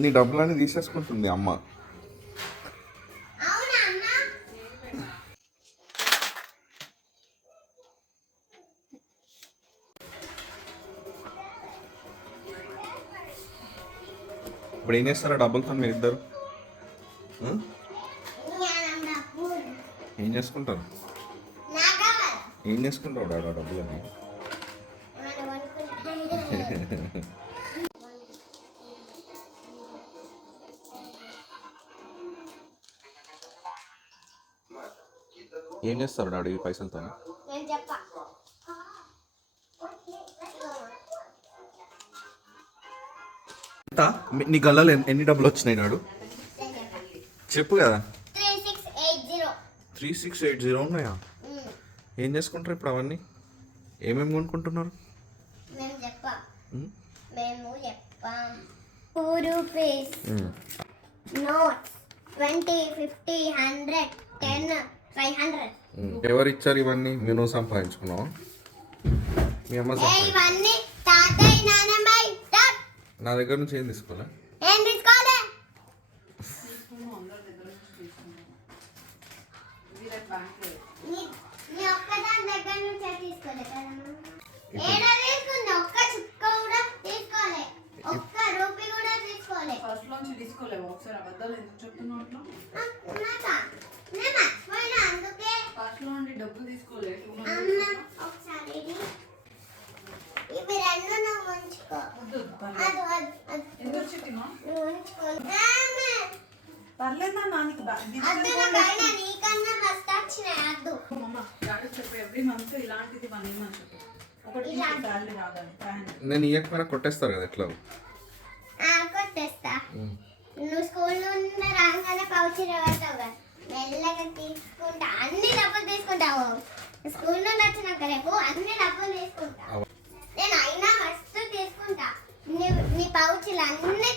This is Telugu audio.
నీ డబ్బులన్నీ తీసేసుకుంటుంది అమ్మ. ఇప్పుడు ఏం చేస్తారా డబ్బులతో మీరు ఇద్దరు? ఏం చేసుకుంటారు? ఏం చేసుకుంటావు డాడా డబ్బులని? ఏం చేస్తారు డాడీ ఈ పైసలతో? నీ గల్లలో ఎన్ని డబ్బులు వచ్చినాయి నాడు చెప్పు కదా. 3680 ఉన్నాయా? ఏం చేసుకుంటారు ఇప్పుడు అవన్నీ? ఏమేమి కొనుక్కుంటున్నారు? ఎవరు ఇచ్చారు ఇవన్నీ? నేను సంపాదించుకున్నావా? మీ అమ్మ నా దగ్గర నుంచి ఏం తీసుకోలే? డబ్బులు తీసుకోలేదు. నేను ఇయ్యకపోయినా కొట్టేస్తారు కదా ఎట్లా? కొట్టేస్తా. నువ్వు స్కూల్లో రాగానే పౌచి పడతావు కదా, మెల్లగా తీసుకుంటా. అన్ని డబ్బులు తీసుకుంటావు. స్కూల్ నుండి వచ్చినాక రేపు అన్ని డబ్బులు తీసుకుంటా. నేను అయినా మస్తు తీసుకుంటా. నీ పౌచీలు అన్నీ